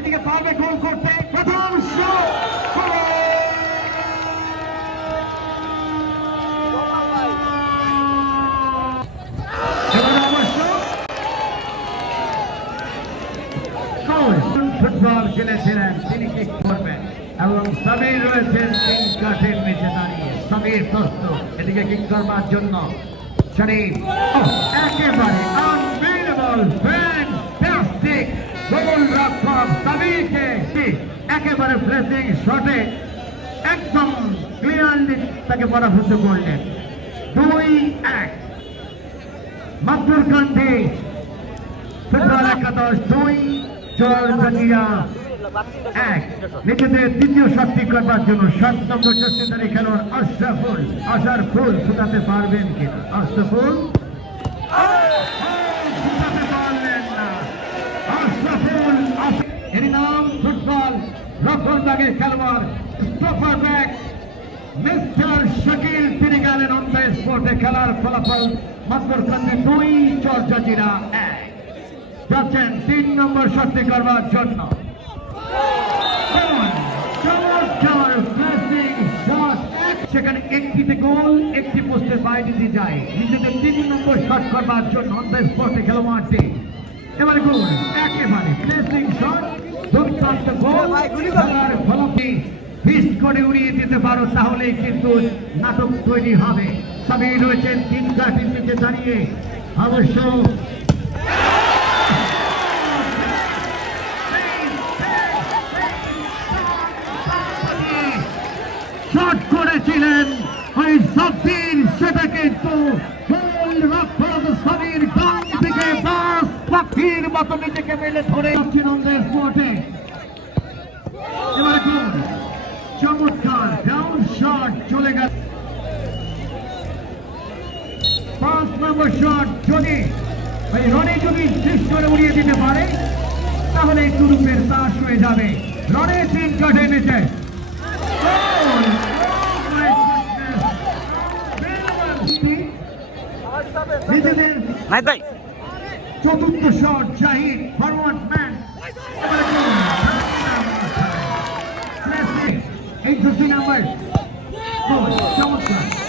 এদিকে পারবে গোল করতে প্রথম ফুটবল খেলেছিলেন তিনি কি করবেন? এবং সমীর রয়েছেন তিন কাঠের নিচে দাঁড়িয়ে। সমীর প্রস্তুত এদিকে করবার জন্য। শরীফ ও, একেবারে প্রেসিং শটে একদম ক্লিয়ারলি তাকে পরাভূত করলেন। দুই এক। মাতুর কান্তি, ফুটবল একাদশ, দুই জল জানিয়া এক। নিজেদের দ্বিতীয় শক্তি করবার জন্য সাত নম্বর শক্তিধারী খেলোয়াড় আশরাফুল আশার ফুল ফুটাতে পারবেন কিনা? আশরাফুল? ফুটবল খেলোয়াড় স্টপার ব্যাগ, মিস্টার শাকিল, তিনি গেলেন অন দ্য স্পোর্টে খেলার ফলাফল মাত্র কান্দে দুই চর্চাচিরা এক। যাচ্ছেন তিন নম্বর শক্তি করবার জন্য। সেখানে একটিতে গোল, একটি পোস্টের বাইরে দিয়ে যায়। নিজেদের তিন নম্বর শট করবার জন্য অন দ্য স্পটে খেলোয়াড়টি। এবারে গোল একেবারে প্লেসিং শট দুর্দান্ত গোল খেলার ফলটি ফিস্ট করে উড়িয়ে দিতে পারো কিন্তু নাটক তৈরি হবে। সবই রয়েছেন তিন কাঠির নিচে দাঁড়িয়ে। অবশ্য শট করেছিলেন ওই সফির সেটা কিন্তু গোল রক্ষক পাখির মতো নিজেকে মেলে ধরে। নন্দের স্পটে এবারে চমৎকার ডাউন শট চলে গেল। পাঁচ নম্বর শট যদি ওই রনে যদি শেষ করে উড়িয়ে দিতে পারে তাহলে তুরুপের তাস হয়ে যাবে। রনে তিন কাঠে নিচে গোল! চতুর্থ শট জাহিদ ফরওয়ার্ড ম্যান এই নাম্বার। চমৎকার।